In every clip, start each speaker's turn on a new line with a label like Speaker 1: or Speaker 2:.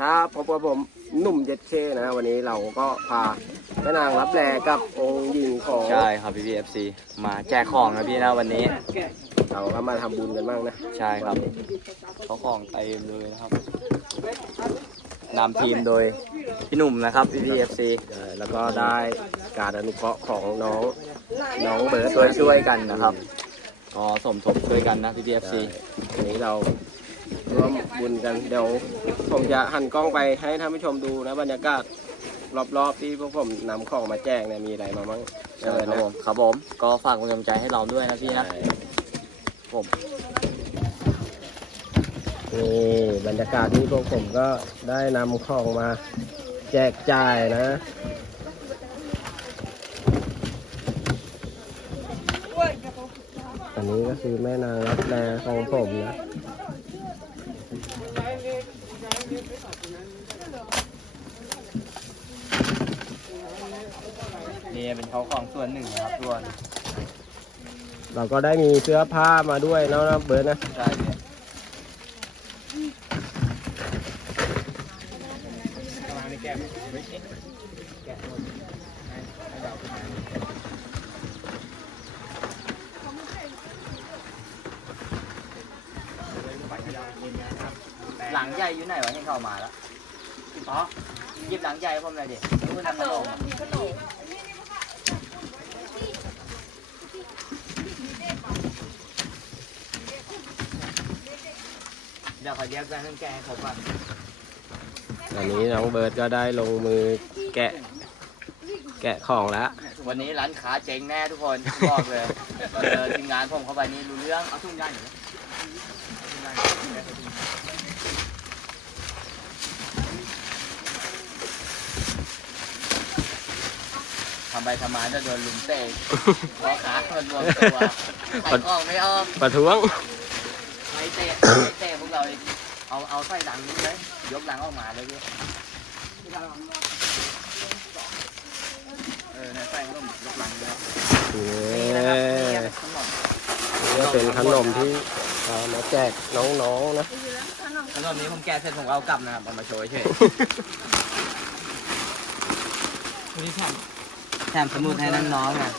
Speaker 1: ครับพบกับผมหนุ่มเจ็ดเคนะ วันนี้เราก็พาแม่นางรับแลกับองค์หญิงของ
Speaker 2: ใช่ครับพี่พีเอฟซีมาแจกของนะพี่นะวันนี้
Speaker 1: เราก็มาทำบุญกันบ้างนะ
Speaker 2: ใช่ครับเขาของเต็มเลยนะครับนำทีมโดยพี่หนุ่มนะครับพี่พีเอฟซี
Speaker 1: เออแล้วก็ได้การอนุเคราะห์ของน้องน้องเบิร์ด
Speaker 2: ช่วยช่วยๆกันนะครับ ก็สมทบช่วยกันนะพี่พีเอฟ
Speaker 1: ใช่
Speaker 2: ซี
Speaker 1: วันนี้เรา ร่วมบุญกันเดี๋ยวผมจะหันกล้องไปให้ท่านผู้ชมดูนะบรรยากาศรอบๆที่พวกผมนำของมาแจกเนี่ยมีอะไรมาบ้าง
Speaker 2: ใช่
Speaker 1: เออ
Speaker 2: ครับ
Speaker 1: นะ
Speaker 2: ผมครับผมก็ฝากกำลังใจให้เราด้วยนะพี่นะ
Speaker 1: ใช่
Speaker 2: ผม
Speaker 1: นี่บรรยากาศที่พวกผมก็ได้นำของมาแจกจ่ายนะ อันนี้ก็คือแม่นางรับแลของผมนะ
Speaker 2: นี่เป็นเขาของส่วนหนึ่งนะครับส่วน
Speaker 1: เราก็ได้มีเสื้อผ้ามาด้วยเนาะนะเบิร์ดนะ
Speaker 2: ใช่เนี่ยหลังใหญ่อยู่ไหนวะให้เข้ามาแล้วอ๋อหยิบหลังใหญ่ให้ผมเลยดิรู้นะขนมเดี๋ยวขอแยกกันเครื่องแกง ให้ผมก่อน
Speaker 1: อันนี้น้องเบิร์ดก็ได้ลงมือแกะ แกะของแล้ว
Speaker 2: วันนี้ร้านค้าเจ๊งแน่ทุกคนบอกเลยเจอทีมงานผมเข้าไปนี่รู้เรื่องเอาทุ่งยางอยู่นะเอาทุ่งยางอยู่ทำไปทำมาจะโดนลุมเตะเพราะขาคนรวมตัวใส่ออกไม่ออก
Speaker 1: ประท้วง
Speaker 2: ไม่เตะไม่เตะพวกเราเลย เอาเอาใส่หลังนี้เลยยกหลังออกมาเลยพี่เออเนี่ยใส่ขนมยกหลังเลย
Speaker 1: นี่
Speaker 2: นี่นะครับนี่เป็นขนม
Speaker 1: นี่ก็เป็นขนมที่เอามาแจกน้องๆนะ
Speaker 2: ขนมนี้ผมแกะเสร็จผมเอากลับนะครับเอามาโชว์เฉยวันนี้แถมแถมสมุดให้น้องๆนะ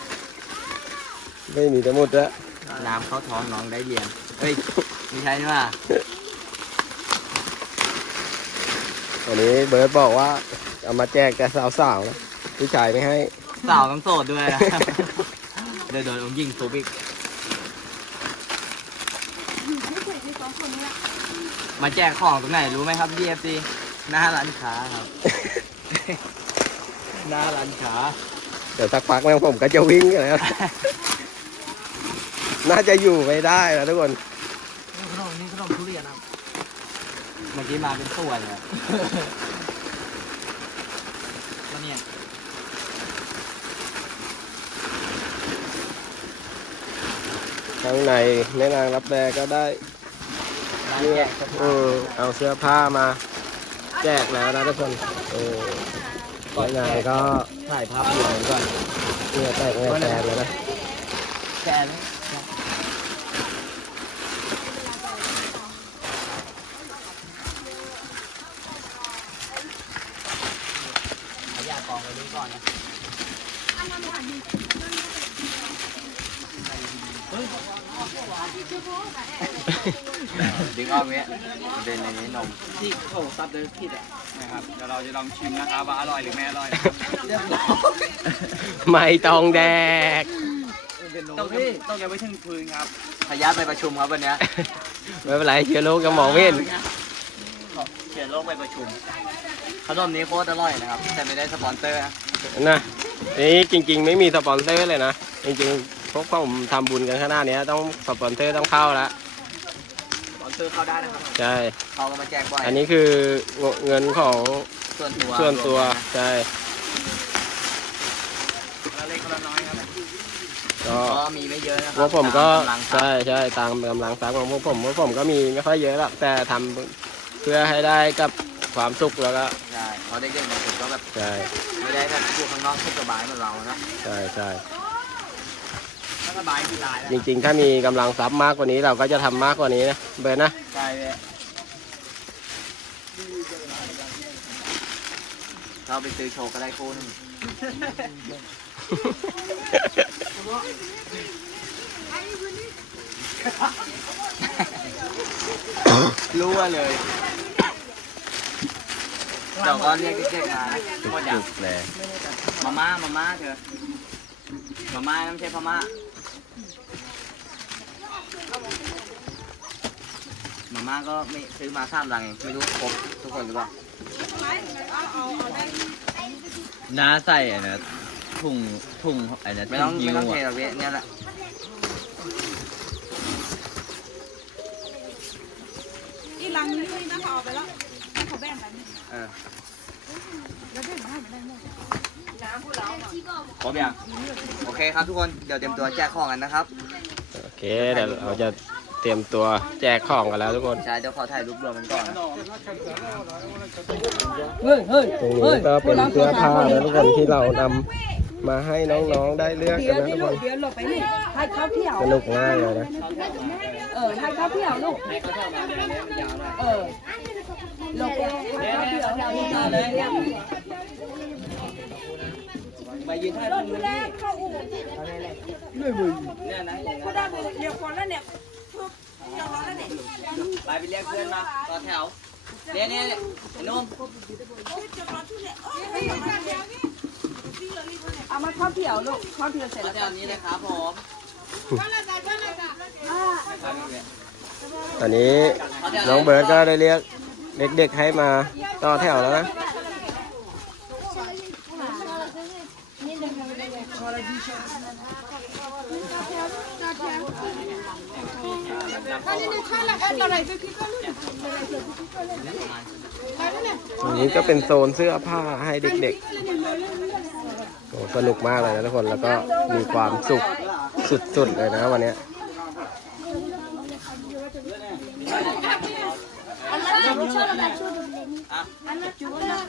Speaker 1: ไม่มีสมุดแล้ว
Speaker 2: น้ำเข้าท้องน้องได้เรียนเฮ้ยไม่ใช่นี่ว่า
Speaker 1: วันนี้เบิร์ดบอกว่าเอามาแจกแต่สาวๆนะผู้ชายไม่ให้
Speaker 2: สาวต้องโสดด้วยนะ เดี๋ยวโดนองค์ยิงทุบอีกมาแจกของตรงไหนรู้ไหมครับ DFC หน้าร้านค้าครับ หน้าร้านค้า
Speaker 1: เดี๋ยวสักพักแล้วผมก็จะวิ่งแล้ว น่าจะอยู่ไม่ได้แล้วทุกคน
Speaker 2: ขนมนี่ขนมทุเรียนครับ เมื่อกี้มาเป็นตัวเลยอะแล้วเนี่ย
Speaker 1: ข้างในแม่นางรับแบก็ได้
Speaker 2: ร้าน
Speaker 1: เนี่
Speaker 2: แจ
Speaker 1: ย
Speaker 2: กเสื้อ
Speaker 1: เอ
Speaker 2: ผ้า
Speaker 1: อเอาเสื้อผ้ามา แจกแล้วนะทุกคนเออแม่นางก็
Speaker 2: ถ่ายภาพรวมก่อน
Speaker 1: เสื้อแตกเงแตกแล้วนะ
Speaker 2: แกเลยขยะกองไปนี้ก่อนนะดึง ออกเนี้ยเป็นในนี้นม
Speaker 3: ที่โถซับเลยผิดอะนะครับเดี๋ยวเราจะลองชิมนะครับว่าอร่อยหรือไม่อร่อย
Speaker 1: ไม่ต้องแดก
Speaker 3: ต้องต้องยังไม่ถึงพื้นครับ
Speaker 2: พยาไปประชุมครับวันเนี้ย
Speaker 1: ไม่เป็นไรเชื้อโรคยังมองไม่เห็น
Speaker 2: เชิญโลกไปประชุมขนมนี้โคตรอร่อยนะครับ แต่ไม่ได้สปอนเซอร์นะ
Speaker 1: นะนี่จริง ๆ ไม่มีสปอนเซอร์เลยนะจริงๆพวกผมทำบุญกันขนาดเนี้ยต้องสปอนเซอร์ต้องเข้าแล้ว
Speaker 3: สปอนเซอร์เข้าได้นะครับ
Speaker 1: ใช่
Speaker 2: เขาก็มาแจกบ่อย
Speaker 1: อันนี้คือเงินของ
Speaker 2: ส่วนตัว
Speaker 1: ส่วนตัว
Speaker 2: รมกันนะ
Speaker 1: ใช่
Speaker 3: ละเล็กคนละน้อยครับ
Speaker 1: ก็
Speaker 2: ก็มีไม่เยอะนะค
Speaker 1: พ
Speaker 2: รั
Speaker 1: วกผมก็
Speaker 2: ตากำลังทรัพ
Speaker 1: ใช่
Speaker 2: ย์
Speaker 1: ใช่ตามกำลังทรัพย์ของพวกผมพวกผมก็มีไม่ค่อยเยอะหรอกแต่ทำเพื่อให้ได้กับความสุขแล้วก็
Speaker 2: ใช่เพราะเด็กๆในกลุ่มก็แบบ
Speaker 1: ใช่
Speaker 2: ไม่ได้แบบอยู่ข้างนอกที่สบายเหมือนเรานะ
Speaker 1: ใช่ใช่
Speaker 3: ถ้า สบายคือตายแล้ว
Speaker 1: จริง ๆ ถ้ามีกำลังทรัพย์มากกว่านี้เราก็จะทำมากกว่านี้นะเบิร์นนะ
Speaker 2: ใช่เลยเราไปซื้อโชว์ก็ได้คู่หนึงรู้ว่าเลยเดี๋ยวก็เรียกเด็กๆมานะหมดอย่าง
Speaker 1: เลย
Speaker 2: มาม่ามาม่าเธอมาม่าไม่ใช่พม่า มาม่าก็ไม่ซื้อมาสามลังเองไม่รู้ครบทุกคนหรือเปล่า
Speaker 3: น้าใส่อันนะถุงถุงอันนะ
Speaker 2: ไม่ต้อง
Speaker 3: ถุ
Speaker 2: ไม่ต้องเท
Speaker 3: ยิ้ว
Speaker 2: หรอกเว้ยเนี่ยแหละ
Speaker 4: อีหลังนี้นะเขาเอาไปแล้วให้เขาแบ่งกัน
Speaker 2: เออ
Speaker 4: แล้วแบ่งมาให้มันได้หมด
Speaker 2: ครบยังโอเคครับทุกคนเดี๋ยวเตรียมตัวแจกของกันนะครับ
Speaker 1: โอเคเดี๋ยวเราจะ เตรียมตัวแจกของกันแล้วทุกคน
Speaker 2: ใช่เดี๋ยวขอถ่ายรูปรวมกันก่อน
Speaker 1: ตรงนี้ก็เป็นเสื้อผ้านะทุกคนที่เรานำมาให้น้องๆได้เลือก
Speaker 4: เดี๋
Speaker 1: กั
Speaker 4: ย
Speaker 1: น
Speaker 4: ว
Speaker 1: นะ
Speaker 4: นี่
Speaker 1: ทุก
Speaker 4: ลู
Speaker 1: ค
Speaker 4: ก
Speaker 1: น
Speaker 4: เดี๋ยวหลบไปนี่ให้เขาเที่ยว
Speaker 1: สนุกมากเลยนะ
Speaker 4: เออให้เขาเที่ยวลูก เออหลบไปให้เขาเที่ยวเที่ยวเลย
Speaker 2: มายืนถ่าย
Speaker 4: ร
Speaker 2: รู
Speaker 4: ถ
Speaker 2: ป
Speaker 4: ดูแลเข้าอู่
Speaker 2: เนี่ยนะ
Speaker 4: เขาได้ไปเรียกคนแล้วเนี่ย
Speaker 2: ไปไปเรียกเพื่อนมาต่อแถวเนี่ยเนี่ยนุ่ม
Speaker 4: เอามาข้าวเที่ยวลูกข้าวเที่ยวเสร็จแล้ว
Speaker 2: แถวนี้เลยครับผม
Speaker 1: ตอนนี้น้องเบิร์ดก็ได้เรียกเด็กๆให้มาต่อแถวแล้วนะ ตรงนี้ก็เป็นโซนเสื้อผ้าให้เด็กๆโอ้สนุกมากเลยนะทุกคน แล้วก็มีความสุขสุดๆเลยนะวันนี้ย
Speaker 2: แล้วต้องน้ำ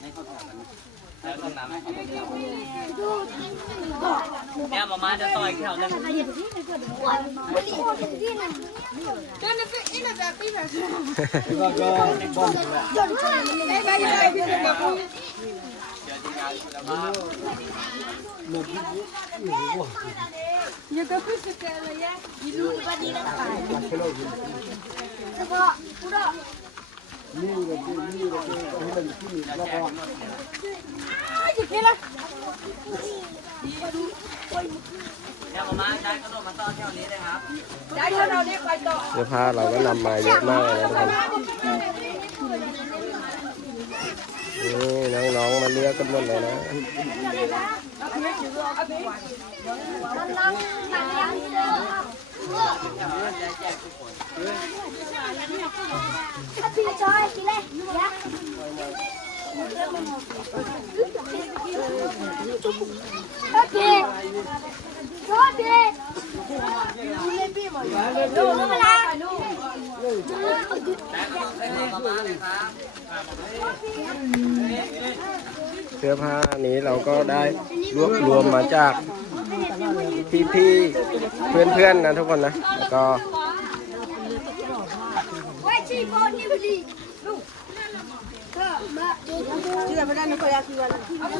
Speaker 2: ให้ เขาเนี่ยมาม่าจะต่อยแถวนึงเนี่ยมาม่าได้ กระโดดมาต่อแถวนี้เลยครับ
Speaker 4: ได้เท่าเราเนี่ยไปต่อ
Speaker 1: เสื้อผ้าเราก็นำมาเยอะมากเลยนะทุกคนนี่น้องๆมาเลือกกันหมดเลยนะ
Speaker 5: Okay. Okay. ดูลูกละ
Speaker 2: ได้กระโดดใส่หัวมาม่าเลยครับ
Speaker 1: เสื้อผ้านี้เราก็ได้รวบรวมมาจากพี่ๆ เพื่อนๆนะทุกคนนะแล้วก็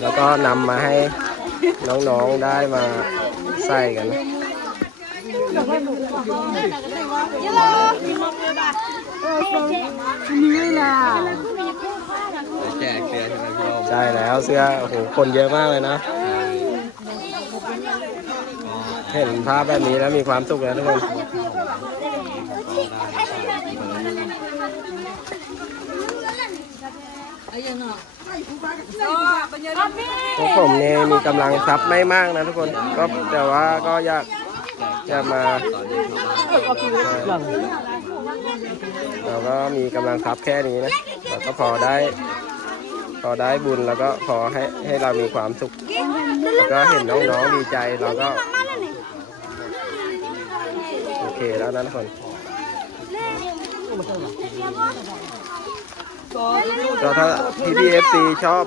Speaker 1: แล้วก็นำมาให้น้องๆได้มาใส่กันนะ
Speaker 5: ฮัลโหลนี่ล่ะ
Speaker 3: แจกเสื้อใช่ไหมพี่โอม
Speaker 1: ใช่แล้วเสื้อโอ้โหคนเยอะมากเลยนะ เห็นภาพแบบนี้แล้วมีความสุขแล้วทุกคน พวกผมเนี่ยมีกำลังทรัพย์ไม่มากนะทุกคนก็แต่ว่าก็อยากจะมาเราก็มีกำลังทรัพย์แค่นี้นะเราก็พอได้ พอได้บุญแล้วก็พอให้ให้เรามีความสุขแล้วก็เห็นน้องๆดีใจเราก็โอเคแล้วนะทุกคน ก็ถ้าพี่พีเอฟซีชอบ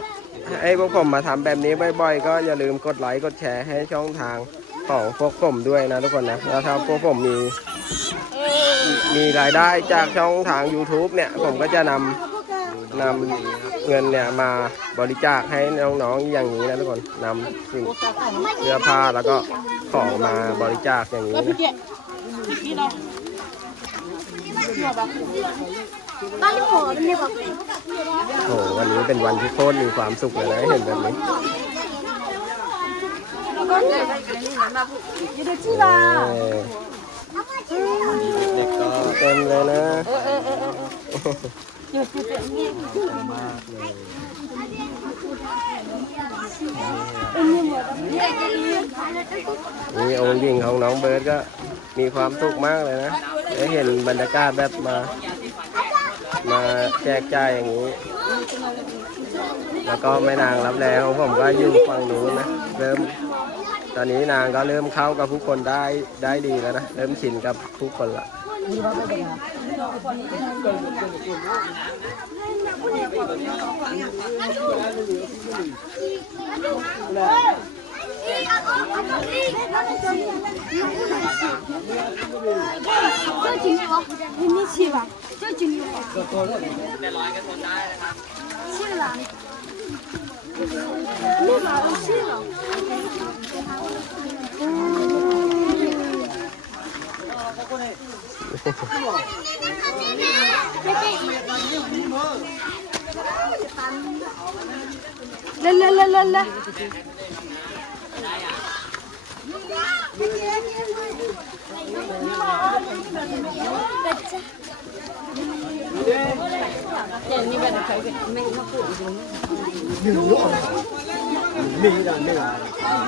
Speaker 1: ให้พวกผมมาทำแบบนี้บ่อยๆ ก็อย่าลืมกดไลค์กดแชร์ให้ช่องทางของพวกผมด้วยนะทุกคนนะแล้วถ้าพวกผมมีมีรายได้จากช่องทาง YouTube เนี่ย ผมก็จะนำนำเงินเนี่ยมาบริจาคให้น้องๆอย่างนี้นะทุกคนนำสิ่งเสื้อผ้าแล้วก็ของมาบริจาคอย่างนี้นะ โอ้โหวันนี้เป็นวันที่โคตรมีความสุขเลยนะเห็นแบบนี้เออเด็กๆก็เต็มเลยนะนี่องค์หญิงของน้องเบิร์ดก็มีความสุขมากเลยนะได้เห็นบรรยากาศแบบมา มาแจกจ่ายอย่างนี้ แล้วก็แม่นางรับแรงของผมก็อยู่ฝั่งนู้นนะ เริ่ม ตอนนี้นางก็เริ่มเข้ากับผู้คนได้ได้ดีแล้วนะ เริ่มชินกับผู้คนละ
Speaker 5: 这进去吧， เจ้าจริงเลยเกือบตัว
Speaker 2: แล้วแต่ร้อยก็ทนได้นะครับ
Speaker 5: ชื่อหลังลูก
Speaker 4: หลานชื่
Speaker 5: อหลัง
Speaker 1: เล
Speaker 4: ่นเล่นเล่นเล่นเล่น
Speaker 5: Thank you.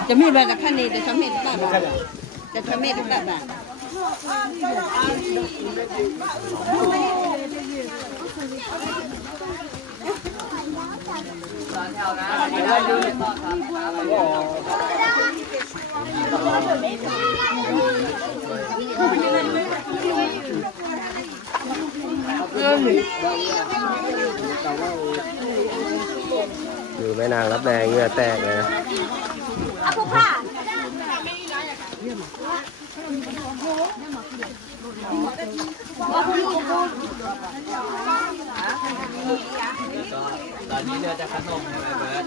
Speaker 6: จะมีแบบขั้นนี้จะทำให้ตัดบาจะทำให้ตัดบา
Speaker 1: อ ยู่แม่นางรับแรงเหงื่อแตกเลยนะ
Speaker 5: Aku pak.
Speaker 2: ตอนนี้เรือจะขนมใช่ไหมเบิร์ด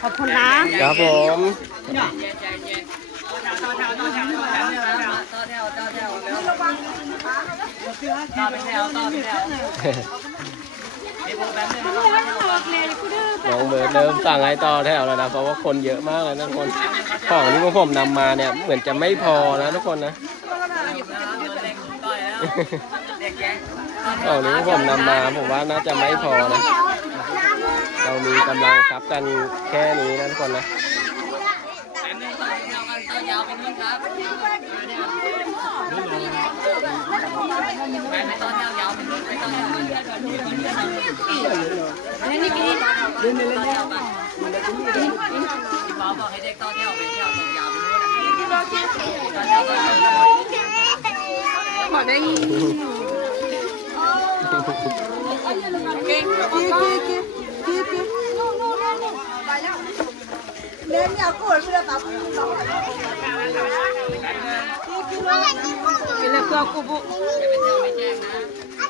Speaker 6: ขอบคุณนะ
Speaker 1: ครับผม
Speaker 2: ต่อเป็นแถวต่อเป็นแถว นี่พูดแป๊บนึง
Speaker 1: น้องเบิร์ดเริ่มสั่งให้ต่อแถวแล้วนะเพราะว่าคนเยอะมากเลยนะทุกคนของที่พวกผมนำมาเนี่ยเหมือนจะไม่พอนะทุกคนนะ
Speaker 2: ต่อยแล้วเด็กแก๊ง
Speaker 1: ของที่พวกผมนำมาผมว่าน่าจะไม่พอนะ เรามีกำลังทรัพย์กันแค่นี้นะทุกคนนะ
Speaker 2: แป๊บนึงต่อเป็นแถวกันต่อยาว นี่กินเล่นเล่นเล่นพี่ป๊อปบอกให้เด็กต่อแถวเป็นแถวตรงยาวไปนู่นนะต่อแถวต่อแถว
Speaker 6: ขอได้
Speaker 5: Bila tu aku bu.
Speaker 7: လေ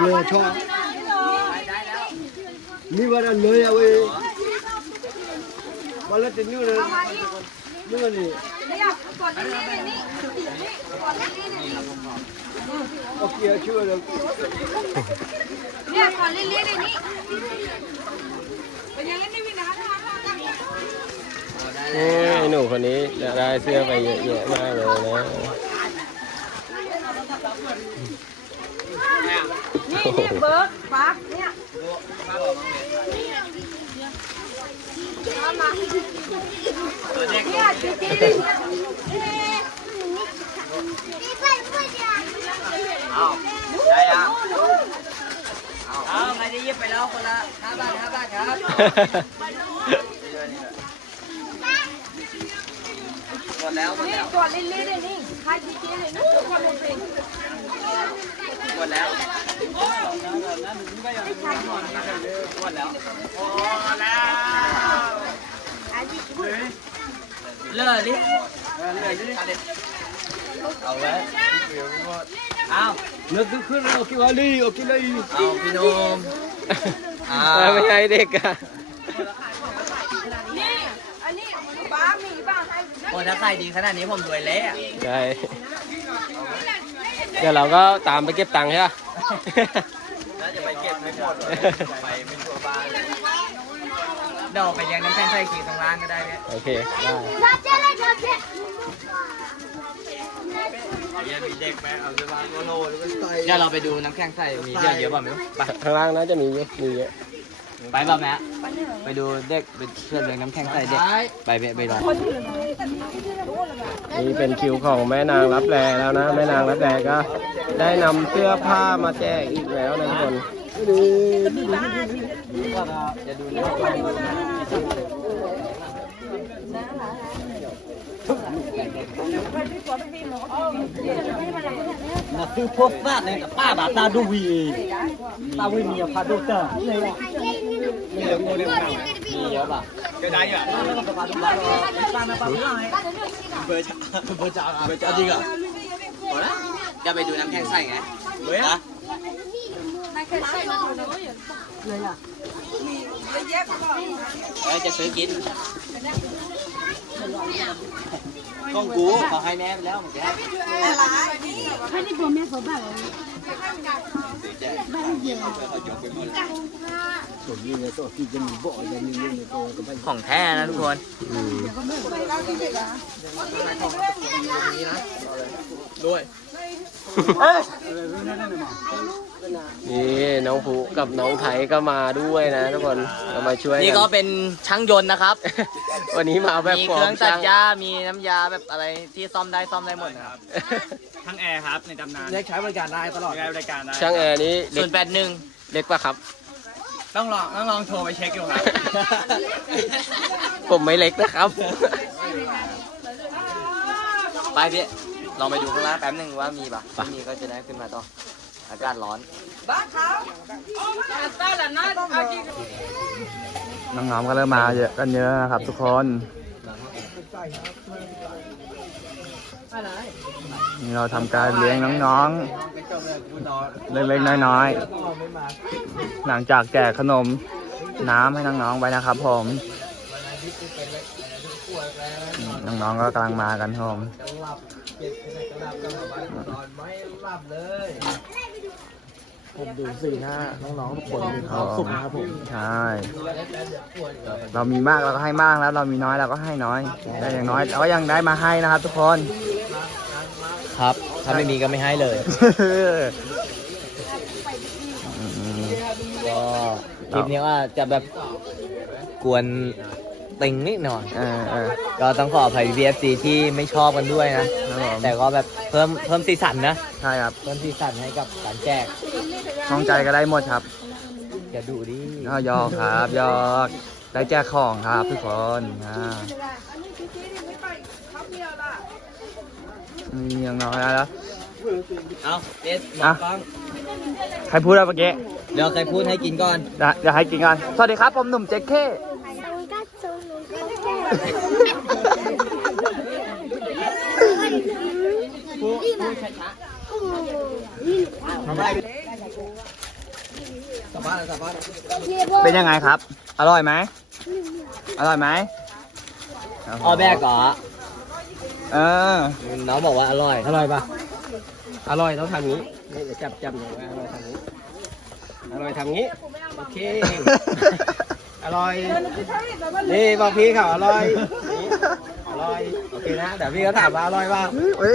Speaker 7: lừa cho mi vào đàn lưới ao ấy bao lần tiền nhiêu này nhiêu này ok chưa được
Speaker 5: เนี่ยขอเล่นๆเลยนี่
Speaker 1: นี่หนูคนนี้จะได้เสื้อไปเยอะแยะมากเลยนะ
Speaker 4: นี่เนี่ยเบิร์กฟักเนี่ยเนี่ยจีจีเนี่ย
Speaker 2: เอาได้ยัง เอาใครจะยิบไปแล้วคนละห้าบาทห้าบาทครับหมดแล้วหมด
Speaker 4: นี่
Speaker 2: แล้ว
Speaker 4: ตัวเล่นๆเลยนี่ใครจีจีเลยนี่ตัวลงเป็น
Speaker 2: หมดแล้วหมดแล้วโอ้แล้วเลิกดิเอาไว้ นึกขึ้นโอเคลา
Speaker 7: ลีโอเคเลย
Speaker 2: เอาพี่นมอ่า
Speaker 1: ไม่ใช่เด็กอะ
Speaker 4: นี่อันนี้ป้ามีป้าให้
Speaker 2: โอ้ถ้าใครดีขนาดนี้ผมรวยแล้ว
Speaker 1: ใช่เดี๋ยวเราก็ตามไปเก็บตังค์ใช่ปะ
Speaker 2: น่าจะไปเก็บไม่หมดไปไม่ทั่วบ้านเดี๋ไปยังน้ำแข็งใส่ขี่ตรงร้านก็ได้เนี่ย
Speaker 1: โอเคได้
Speaker 2: เดี๋ยวมีเด็กไหมเอาเสื้อผ้าตัวโลหรือว่าเดี๋ยวเราไปดูน้ำแข็งใส่มีเยอะเยอะป่ะไม่รู้ไป
Speaker 1: ข้างล่างน่าจะมีเยอะมีเยอะ
Speaker 2: ไปป่ะแม่ไปดูเด็กไปเชื่อเลี้ยงน้ำแข็งใส่เด็กไปไปไปรอ
Speaker 1: นี่เป็นคิวของแม่นางรับแลแล้วนะแม่นางรับแลก็ ได้นำเสื้อผ้ามาแจกอีกแล้วนะทุกคน
Speaker 2: จะดูนะ
Speaker 3: mà tư phốt vạ này là ba bà ta đu
Speaker 2: vì ta vì nhiều phá đô tờ này là ngồi đây mà nhiều bà cái đấy à bữa chả bữa chả bữa chả gì cả bỏ đó cho mày đuổi làm khen sai nghe bữa á เลยอะมีเยอะแยะก็เออจะซื้อกิน ก้องกูขอให้แม่ไปแล้วเมื่อกี้
Speaker 5: ไม่ได้บอกแม่เขา
Speaker 2: บ้อบ้าะ
Speaker 7: ส่วนนี้เนี่ยตัวที่จะมีบ้าน
Speaker 2: ของแท้นะทุกคนด้วย
Speaker 1: นี่น้องผูกับน้องไทยก็มาด้วยนะทุกคนก็มาช่วย
Speaker 2: นี่
Speaker 1: กั
Speaker 2: ก็
Speaker 1: น
Speaker 2: เป็นช่างยนต์นะครับ
Speaker 1: วันนี้มาแบบ
Speaker 2: มี
Speaker 1: ฟอ
Speaker 2: เค
Speaker 1: ร์
Speaker 2: รื่
Speaker 1: ม
Speaker 2: องตัด
Speaker 1: ช่าง
Speaker 2: หญ้ามีน้ำยาแบบอะไรที่ซ่อมได้ซ่อมได้หมดนะครับ
Speaker 3: ทั้งแอร์ครับในตำนาน
Speaker 2: เรียกใช้บริการได้ตลอด
Speaker 3: ใช้บริการได้
Speaker 1: ช่างแอร์นี้เล็
Speaker 2: ศู
Speaker 1: ก
Speaker 2: นย์แปดหนึ่ง
Speaker 1: เล็กปะครับ
Speaker 3: ต้องลองต้องลองโทรไปเช็คอยู่ครับ
Speaker 1: ผมไม่เล็กนะครับ
Speaker 2: ไปพี่ลองไปดูข้างล่างแป๊บหนึ่งว่ามีปะถ้ามีก็จะได้ขึ้นมาต่อ อากาศร้อน
Speaker 4: บ้าเขาตาละนะอากิ
Speaker 8: น้องๆก็เริ่มมาเยอะกันเยอะนะครับทุกคนนี่เราทำการเลี้ยงน้องๆ เล็กๆน้อยๆ หลังจากแจกขนมน้ำให้น้องๆไปนะครับผมอืมน้องๆก็กำลังมากันครับผม
Speaker 7: ผมดูสีหน้าน้องๆทุกคนมีความสุขนะครับผม
Speaker 8: ใช่ เรามีมากเราก็ให้มากแล้วเรามีน้อยเราก็ให้น้อย แต่อย่างน้อยเราก็ยังได้มาให้นะครับ ทุกคน
Speaker 2: ครับ ถ้าไม่มีก็ไม่ให้เลย
Speaker 8: อืม
Speaker 2: ก็คลิปนี้ว่าจะแบบกวน ติงนิดหน่อย
Speaker 8: เออเออ
Speaker 2: ก็ต้องขออภัย VFC ที่ไม่ชอบกันด้วยนะ
Speaker 8: ครับผม
Speaker 2: แต่ก็แบบเพิ่มเพิ่มสีสันนะ
Speaker 8: ใช่ครับ
Speaker 2: เพิ่มสีสันให้กับการแจก
Speaker 8: น้องใจก็ได้หมดครับ
Speaker 2: อย่าดูดิ
Speaker 8: ก็ยอกครับยอกได้แจกของครับทุกคนอ่ามีอย่างน้อยแล้ว
Speaker 2: เอาเดสม
Speaker 8: อะ
Speaker 2: องกล้อง
Speaker 8: ใครพูดแล้วเมื่อกี้
Speaker 2: เดี๋ยวใครพูดให้กินก่อน
Speaker 8: ได้เดี๋ยวให้กินกัน สวัสดีครับ ผมหนุ่มเจ๊กเข้ เป็นยังไงครับ อร่อยไหม อร่อยไหม
Speaker 2: ออแบกเหรอ
Speaker 8: เออ
Speaker 2: น้องบอกว่าอร่อย
Speaker 8: อร่อยปะ
Speaker 1: อร่อยต้องทำงี้นี่จะจับจับหน่อยว่าอร่อยทำงี้ อร่อยทำงี้ โอเค อร่อยนี่บอกพี่เขาอร่อยนี่อร่อย โอเคนะ เดี๋ยวพี่เขาถามว่าอร่อยเปล่า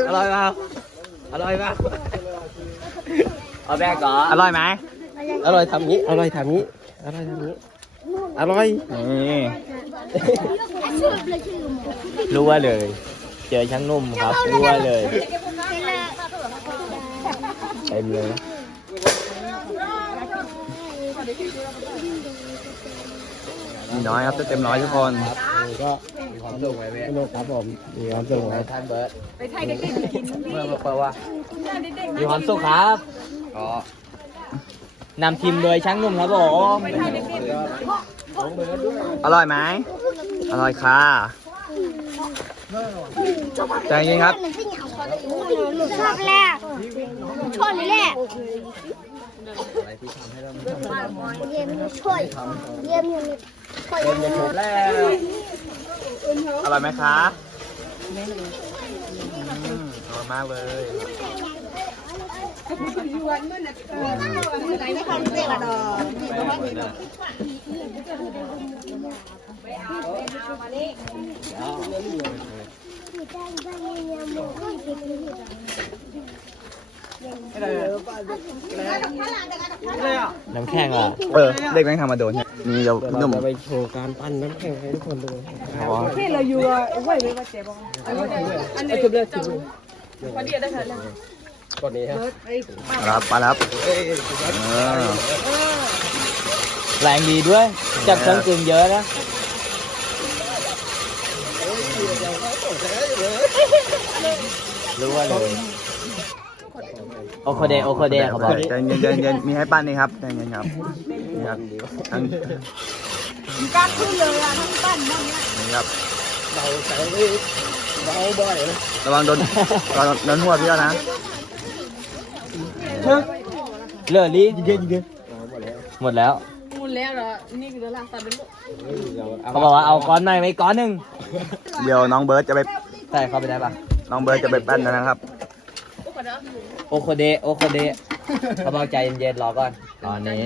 Speaker 1: อร่อยเปล่าอร่อยเปล่า
Speaker 2: เอาแบกก่อน
Speaker 8: อร่อยไหม
Speaker 1: อร่อยทำงี้ อร่อยทำงี้ อร่อยทำงี้ อร่อย
Speaker 8: นี่
Speaker 2: รู้ว่าเลย เจอช่างนุ่มครับรู้ว่าเลยเต็มเลย
Speaker 8: มีน้อยครับเต็มร้อยทุกคน
Speaker 1: ก็มีความสุขไว้สนุกครับผมมีความสุขไว้
Speaker 2: ท่านเบิร์ด
Speaker 4: ไปไทยเด็กๆกิน
Speaker 2: เมื่อมาเปิดว่า
Speaker 4: เด็กๆ
Speaker 2: มีความสุขครับก็นำทีมโดยช่างนุ่มครับผม
Speaker 4: ไปไทยเด็ก
Speaker 8: อร่อยไหมอร่อยค่ะใจเย็นครับ
Speaker 5: ชอบแรกช อบเลยแรกเยี่ยมช่วยเยี่ยมยังช่วยยัง
Speaker 8: แล้วอร่อยไหมคะอืมอร่อยมากเลย
Speaker 6: ไหนไม่ทันเด็กอะดอ
Speaker 2: น้ำแข็งอะ
Speaker 8: เออเด็กแม่งทำมาโดนเนี่ยมีเดี๋ยว
Speaker 1: เรา
Speaker 8: หนุ่ม
Speaker 1: จะไปโชว์การปั้นน้ำแข็งให้ทุกคนดู
Speaker 8: อ๋อ
Speaker 4: ๆที่เราอยู่อะไว้ไว้ว่าเจ็บอันนี้อันนี้
Speaker 1: จุบเลยจุบเลย
Speaker 4: พอดีได้ค่ะแล้ว
Speaker 1: กดนี้ฮะ
Speaker 8: มาแล้วมาแล้วเออ
Speaker 2: แรงดีด้วยจับเครื่องกึ่งเยอะนะรู้ว่าเลย โอโคเดโอโคเดเขาบอก
Speaker 8: ใจเย็นใจเย็นมีให้ปั้นนี่ครับใจเย็นครับนี่ครับทั้ง
Speaker 4: การขึ้นเลยอะทั้งปั้นทั้งเนี้ย
Speaker 8: นี่ครับ
Speaker 1: เราใช้เราบ่อยนะ
Speaker 8: ระวังโดนระวังโดนหัวพี่แล้วนะ
Speaker 2: เลือดลีหมดแล้ว
Speaker 4: มูลแล้วเหรอนี่คือลางตัดเป็นลูก
Speaker 2: เขาบอกว่าเอาก้อนใหม่ไว้ก้อนหนึ่ง
Speaker 8: เดี๋ยวน้องเบิร์ดจะไป
Speaker 2: ใส่เข้าไปได้ปะ
Speaker 8: น้องเบิร์ดจะไปปั้นแล้วนะครับ
Speaker 2: โอโคเดโอโคเดเขาบอกใจเย็นๆรอก่อน ตอนนี้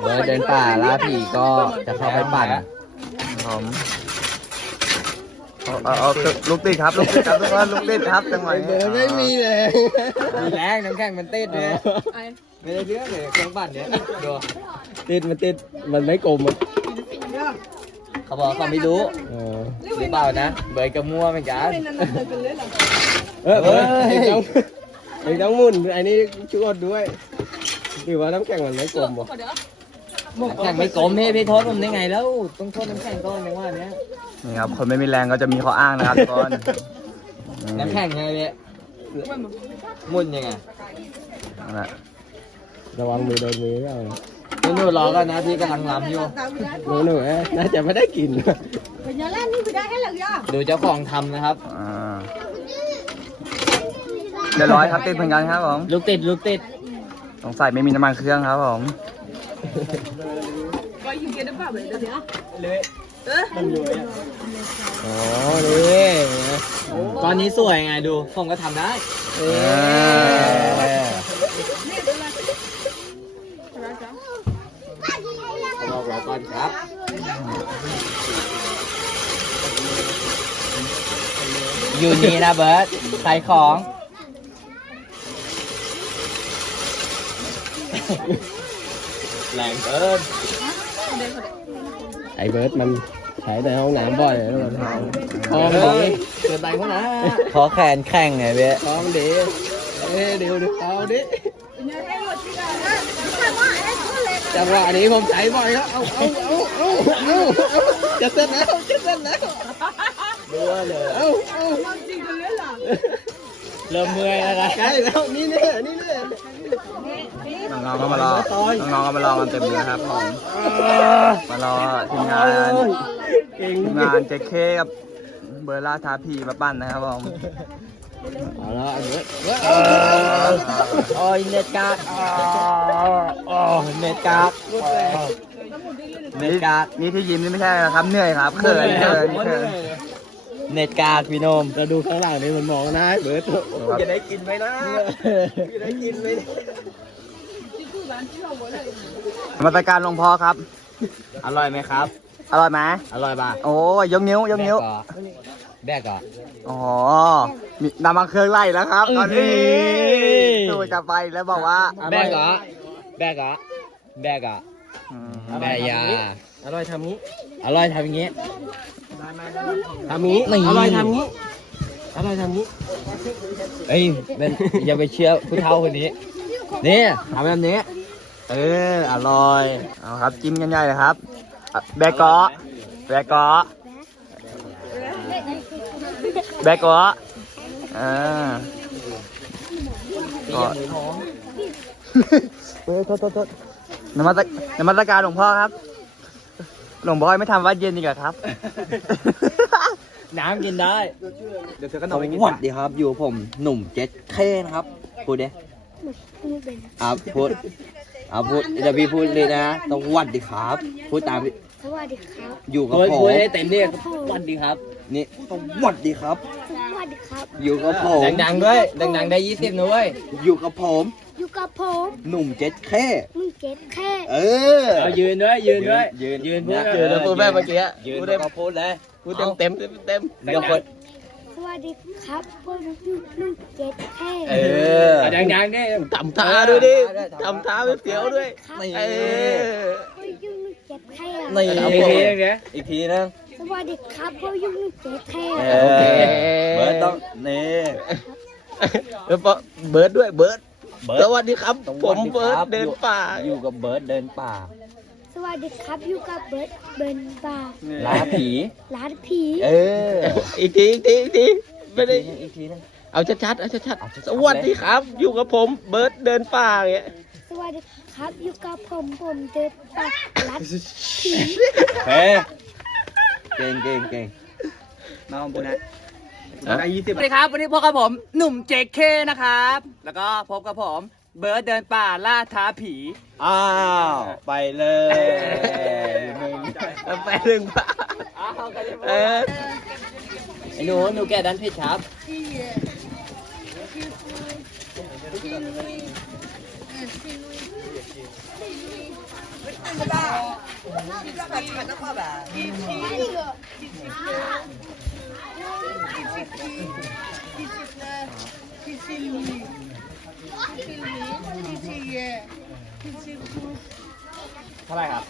Speaker 2: เบิร์ดเดินป่าล่าผีก็จะเข้าไปปั่น
Speaker 8: ผมเอาเอาเอาลูกติดครับลูกติดครับทุกคนลูกติดครับจังหวะนี้
Speaker 1: ไม่มีเลย
Speaker 2: มีแรงน้ำแข็งมันติดเลย
Speaker 4: ไอ้
Speaker 2: ไม่ได้เรื่องเลยเครื่องปั่นเนี่ยดู
Speaker 1: ติดมันติดมันไม่กลมอะ
Speaker 2: เขาบอกเขาไม่รู้
Speaker 1: เออ
Speaker 2: หรือเปล่านะ เบิร์ดกับมั่วเหมือนกัน
Speaker 4: เป็นนั่นเลยกันเลยเหรอ
Speaker 1: เออเออเห็นต้องเห็นต้องหมุนอันนี้ช่วยด้วยถือว่าน้ำแข็งมันไม่กลมบ่
Speaker 4: เดี๋ยว
Speaker 2: น้ำแข็งไม่กลมพี่พี่โทษผมได้ไงแล้ว ต้องโทษน้ำแข็งก่อนในว่าเนี้ย
Speaker 8: นี่ครับ คนไม่มีแรงก็จะมีข้ออ้างนะครับทุกคน
Speaker 2: น้ำแข็งไงเนี่ยมุ่นยังไง
Speaker 8: นั่นแหละ
Speaker 1: ระวังมือโดนมือเอา
Speaker 2: นี่หนูรอกันนะพี่กำลังรำอยู่
Speaker 1: หนูหนูเอ้ยน่าจะไม่ได้กิน
Speaker 6: เป็นยังไงนี่คือได้แค่หลังยา
Speaker 2: ดูเจ้าของทำนะครับ
Speaker 8: อ่า เรียบร้อยครับติดเหมือนกันครับผม
Speaker 2: ลูกติดลูกติด
Speaker 8: สงสัยไม่มีน้ำมันเครื่องครับผม
Speaker 4: ก็ยิงเกยร์ได้ป่ะเลยเดี๋ยว
Speaker 1: อ๋อนี่
Speaker 2: ตอนนี้สวยไงดู ผมก็ทำได้
Speaker 8: เออ
Speaker 2: บอกรอก่อนครับ อยู่นี่นะเบิร์ตใส่ของ แรงเกิน
Speaker 1: ไอเบิร์ดมันใช้ในห้องน้ำบ่อยนะมันท้อง
Speaker 2: เฮ้
Speaker 1: ดี
Speaker 2: ยเกินไปเขานะขอแขนแข่งไงเบ้
Speaker 1: ท้องดีเอ้ยเดี๋ยวดูเอาดิจังหวะนี้ผมใช้บ่อยแล้วเอาเอาเอาเอาเอาเอาจะเสร็จแล้วจะเสร็จแล้ว
Speaker 2: ดูว่าเลย
Speaker 1: เอาเอา
Speaker 2: เริ่มเมื่อยแล้วนะ
Speaker 1: ใกล้แล้วนี่แน่นี่แน่
Speaker 8: น้องๆก็มารอ น้องๆก็มารอกันเต็มเลยครับผมมารอทีมงาน
Speaker 1: ง
Speaker 8: ทีมงานเจเคกับเบอร์ล่าทาพีมาปั้นนะครับผม
Speaker 1: เอาละเอาเบิร์ดเบิร์ด
Speaker 8: เออ
Speaker 2: โอ้ยเน็ตการ์ดอ๋อเน็ตการ์ดเน็ตการ์ด
Speaker 8: นี่ที่ยิ้มนี่ไม่ใช่นะครับ เหนื่อยครับเขินเขินเขิน
Speaker 2: เน็ตกากพี่นม
Speaker 7: เราดูข้างหลังนี่มันมองนะเบิร์ด
Speaker 1: จะได้กินไหมนะจะได้กินไหม
Speaker 8: มาตรการหลวงพ่อครับ
Speaker 2: อร่อยไหมครับ
Speaker 8: อร่อยไหม
Speaker 2: อร่อยป่ะ
Speaker 8: โอ้ยยกนิ้วยกนิ้ว
Speaker 2: แบกอะ
Speaker 8: อ๋อมีนำมาเครื่องไล่แล้วครับตอนนี้
Speaker 2: อื้อหือ
Speaker 8: ดูจะไปแล้วบอกว่า
Speaker 2: แบกอะแบกอะแบกอะ
Speaker 8: อืม
Speaker 2: แบกยา
Speaker 1: อร่อยทำงี้
Speaker 2: อร่อยทำอย่างงี้
Speaker 1: ทำงี้
Speaker 2: นี่
Speaker 1: อร่อยทำงี้อร่อยทำงี้
Speaker 2: เอ้ยมันอย่าไปเชื่อผู้เฒ่าคนนี้ นี่ทำแบบนี้ เอออร่อย
Speaker 8: เอาครับจิ้มกันใหญ่เลยครับอะแบกเกาะแบกเกาะแบกเกาะอ่าก็เออโทษโทษโทษนมัสนมัสการหลวงพ่อครับ หลวงพ่อไม่ทำวัดเย็นดีกว่าครับ
Speaker 2: น้ำกินได้
Speaker 8: เดี๋ยวเธอก็น
Speaker 2: ส
Speaker 8: อนไปกิน
Speaker 2: วัสดีครับอยู่ผมหนุ่มเจ็ดเคนะครับพูดดิ
Speaker 5: ไม่เป็น
Speaker 2: อ่าพูด อ่าพูดเดี๋ยวพี่พูดเลยนะสวัสดีครับ พูดตามพี่
Speaker 5: สวัสดีครับ
Speaker 2: อยู่กับผม
Speaker 5: สวัสดีครับ
Speaker 2: นี่สวัสดีครับ
Speaker 5: สวัสดีครับ
Speaker 2: อยู่กับผม
Speaker 9: ดังๆด้วย ดังๆได้ยี่สิบนะเว้ย
Speaker 2: อยู่กับผม
Speaker 5: อยู่กับผม
Speaker 2: หนุ่มเจ็ดเค
Speaker 5: มึงเก็ตแค่
Speaker 2: เออ
Speaker 9: เอายืนด้วยยืนด้วย
Speaker 2: ยืน
Speaker 9: ยืนพูด
Speaker 2: นะ
Speaker 9: เอ
Speaker 1: เจอแล้วพูดแม่เมื่อกี้
Speaker 2: ยืน
Speaker 1: พูด
Speaker 2: แล้
Speaker 1: ได้
Speaker 2: วก็พูดเลย
Speaker 1: พูดเต็มเต็มเต็มเต็ม
Speaker 2: เดี๋ยวคน
Speaker 5: ส วัสดีครับพวกมึงเก็ตแค่
Speaker 2: เออ
Speaker 9: เอาดังๆดิ
Speaker 1: ทำท่าด้วยดิทำท่าเสียวๆด้วย
Speaker 5: ครับ
Speaker 2: นี่
Speaker 1: เออ
Speaker 5: พวกมึงเก็ตแค่
Speaker 2: นี่
Speaker 9: เอาอีกทีนึงเนี่ย
Speaker 2: อีกทีนึง
Speaker 5: สวัสดีครับพวกมึงเก็ตแค่
Speaker 2: เอ
Speaker 1: โอเค
Speaker 2: อเบิร์ดต้องนี่
Speaker 1: แล้วก็เบิร์ดด้วยเบิร์ด
Speaker 2: เบิร์
Speaker 1: ส
Speaker 2: ด
Speaker 1: วัสดีครับ ผมเบิร์ดเดินป่า
Speaker 2: อยู่กับเบิร์ดเดินป่า
Speaker 5: ส วัสดีครับอยู่กับเบิร์ดเบิร์นบาร์
Speaker 2: ล่าผี
Speaker 5: ร้านผี
Speaker 2: เออ
Speaker 1: อีกทีอีกทีอีกทีไม่ได้
Speaker 2: อีกทีนึง
Speaker 1: เอาชัดๆเอาชัด
Speaker 2: เอาชัด
Speaker 1: ๆ
Speaker 2: ๆ
Speaker 1: สวัสดีครับ อยู่กับผมเบิร์ดเดินป่าอย่างเงี้ย
Speaker 5: สวัสดีครับอยู่กับผมผมเดินป่าร้านผี
Speaker 2: เฮ้เก่งเก่งเก่ง
Speaker 8: มาของปุณนะ
Speaker 1: ได้ยี่สิบ
Speaker 8: สวัสดีครับ วันนี้พบกับผมหนุ่มเจเคนะครับ แล้วก็พบกับผม เบิร์ดเดินป่าล่าท้าผี
Speaker 2: อ้าว ไปเลยหนึ่ง
Speaker 1: แปดหนึ่งป่าเออ
Speaker 2: ไอ้หนูหนูแกดันผิดครับ
Speaker 8: เท่าไหร่ครับ